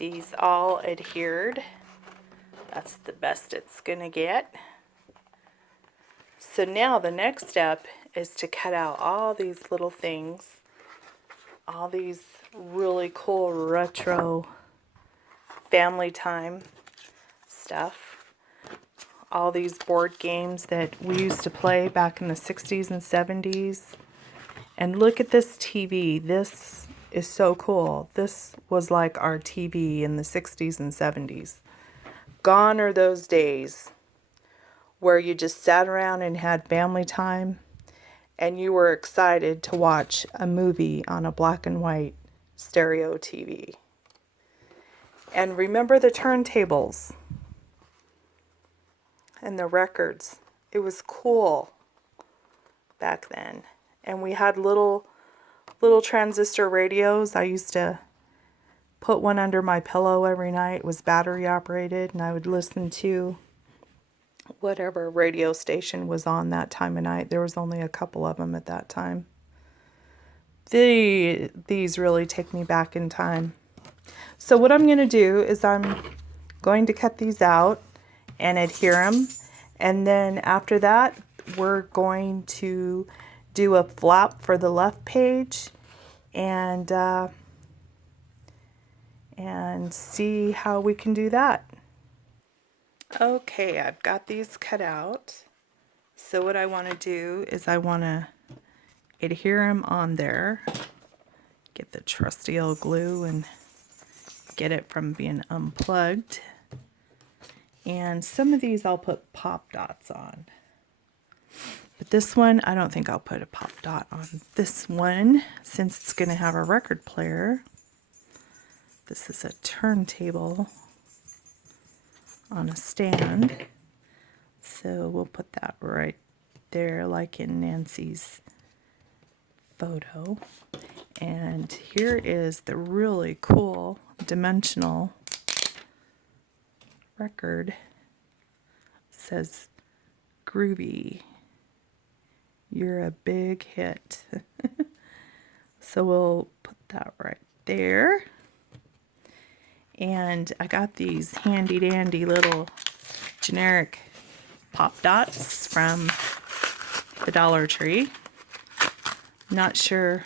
These all adhered. That's the best it's gonna get. So now the next step is to cut out all these little things, all these really cool retro family time stuff, all these board games that we used to play back in the 60s and 70s. And look at this TV. This is so cool. This was like our TV in the 60s and 70s. Gone are those days where you just sat around and had family time and you were excited to watch a movie on a black and white stereo TV. And remember the turntables and the records. It was cool back then. And we had little transistor radios. I used to put one under my pillow every night. It was battery operated, and I would listen to whatever radio station was on that time of night. There was only a couple of them at that time. These really take me back in time. So what I'm going to do is I'm going to cut these out and adhere them. And then after that, we're going to do a flap for the left page and see how we can do that. Okay, I've got these cut out. So what I want to do is I want to adhere them on there. Get the trusty old glue and get it from being unplugged. And some of these I'll put pop dots on. But this one, I don't think I'll put a pop dot on this one since it's going to have a record player. This is a turntable on a stand. So we'll put that right there like in Nancy's photo. And here is the really cool dimensional record. It says Groovy. You're a big hit. So we'll put that right there. And I got these handy dandy little generic pop dots from the Dollar Tree. Not sure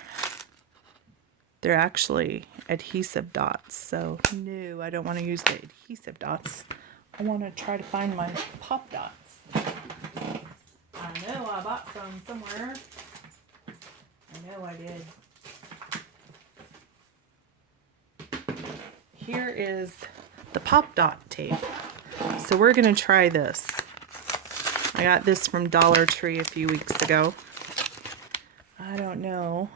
they're actually adhesive dots, so no, I don't want to use the adhesive dots. I want to try to find my pop dots. I know I bought some somewhere. I know I did. Here is the pop dot tape. So we're going to try this. I got this from Dollar Tree a few weeks ago. I don't know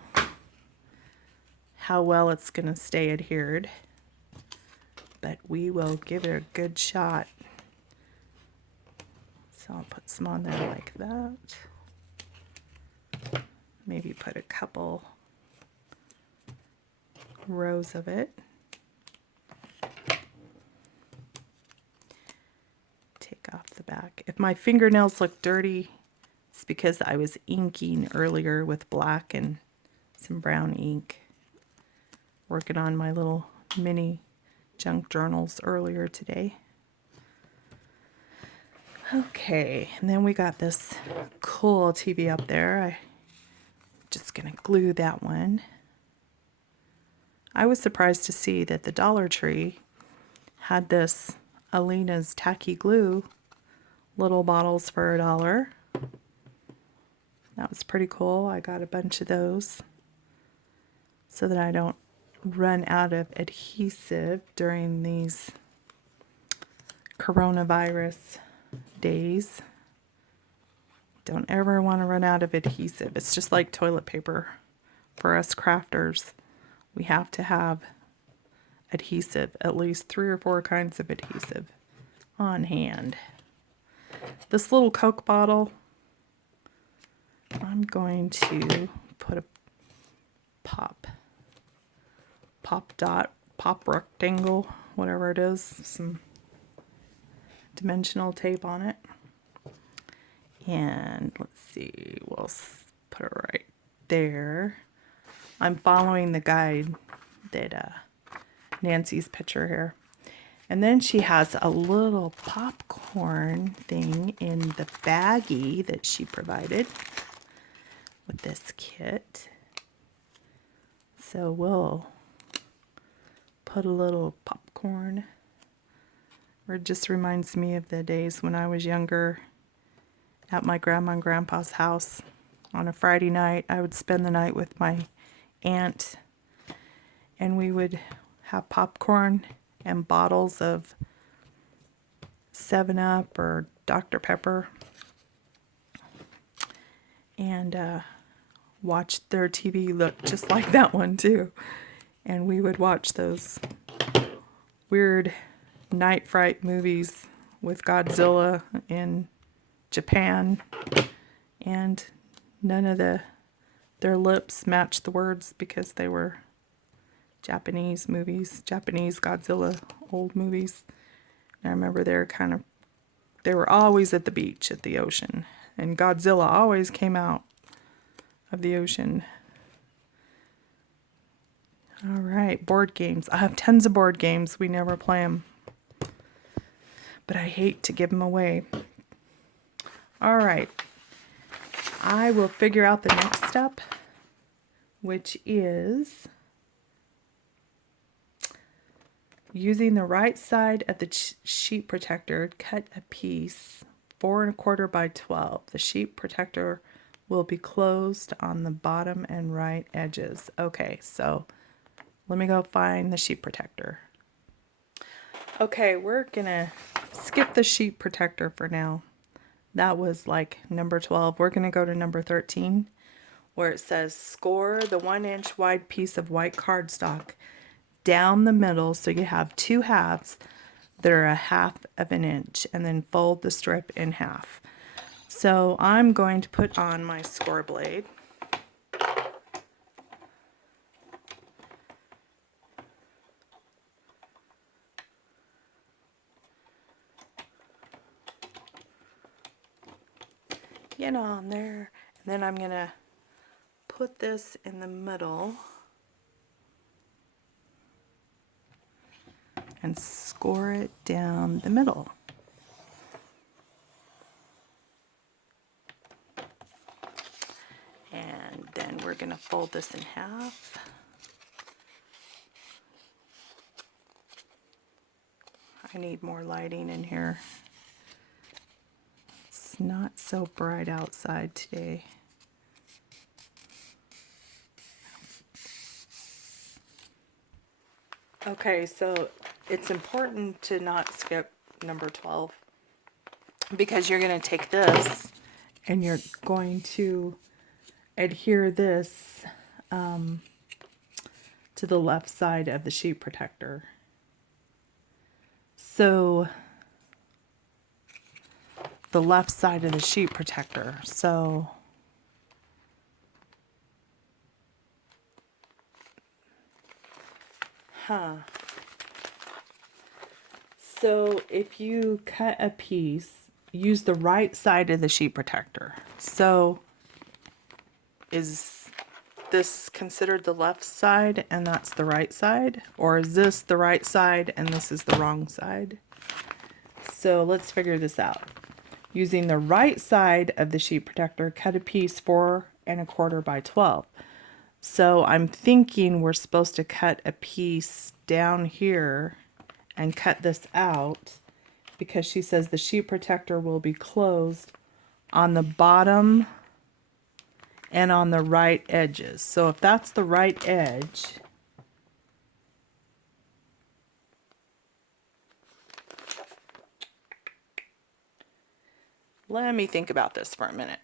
how well it's going to stay adhered, but we will give it a good shot. So I'll put some on there like that. Maybe put a couple rows of it. Take off the back. If my fingernails look dirty, it's because I was inking earlier with black and some brown ink. Working on my little mini junk journals earlier today. Okay, and then we got this cool TV up there. I'm just gonna glue that one. I was surprised to see that the Dollar Tree had this Alina's tacky glue, little bottles for $1. That was pretty cool. I got a bunch of those so that I don't run out of adhesive during these coronavirus days. Don't ever want to run out of adhesive. It's just like toilet paper for us crafters. We have to have adhesive, at least 3 or 4 kinds of adhesive on hand. This little Coke bottle, I'm going to put a pop dot, pop rectangle, whatever it is, some dimensional tape on it. And let's see, we'll put it right there. I'm following the guide that Nancy's picture here. And then she has a little popcorn thing in the baggie that she provided with this kit. So we'll put a little popcorn. It just reminds me of the days when I was younger at my grandma and grandpa's house. On a Friday night, I would spend the night with my aunt, and we would have popcorn and bottles of 7-Up or Dr. Pepper, and watch their TV look just like that one too. And we would watch those weird night fright movies with Godzilla in Japan, and none of their lips matched the words because they were Japanese movies, Japanese Godzilla old movies. And I remember they were always at the beach, at the ocean, and Godzilla always came out of the ocean. All right, board games. I have tons of board games. We never play them, but I hate to give them away. All right, I will figure out the next step, which is using the right side of the sheet protector, cut a piece 4 1/4 by 12. The sheet protector will be closed on the bottom and right edges. Okay, so let me go find the sheet protector. Okay, we're gonna skip the sheet protector for now. That was like number 12. We're gonna go to number 13, where it says score the 1-inch wide piece of white cardstock down the middle, so you have 2 halves that are 1/2 of an inch, and then fold the strip in half. So I'm going to put on my score blade. Get on there, and then I'm gonna put this in the middle and score it down the middle. And then we're gonna fold this in half. I need more lighting in here. It's not so bright outside today. Okay, so it's important to not skip number 12, because you're going to take this and you're going to adhere this to the left side of the sheet protector. So the left side of the sheet protector. So So if you cut a piece, use the right side of the sheet protector. So is this considered the left side and that's the right side? Or is this the right side and this is the wrong side? So let's figure this out. Using the right side of the sheet protector, cut a piece 4 1/4 by 12. So I'm thinking we're supposed to cut a piece down here and cut this out, because she says the sheet protector will be closed on the bottom and on the right edges. So if that's the right edge, let me think about this for a minute.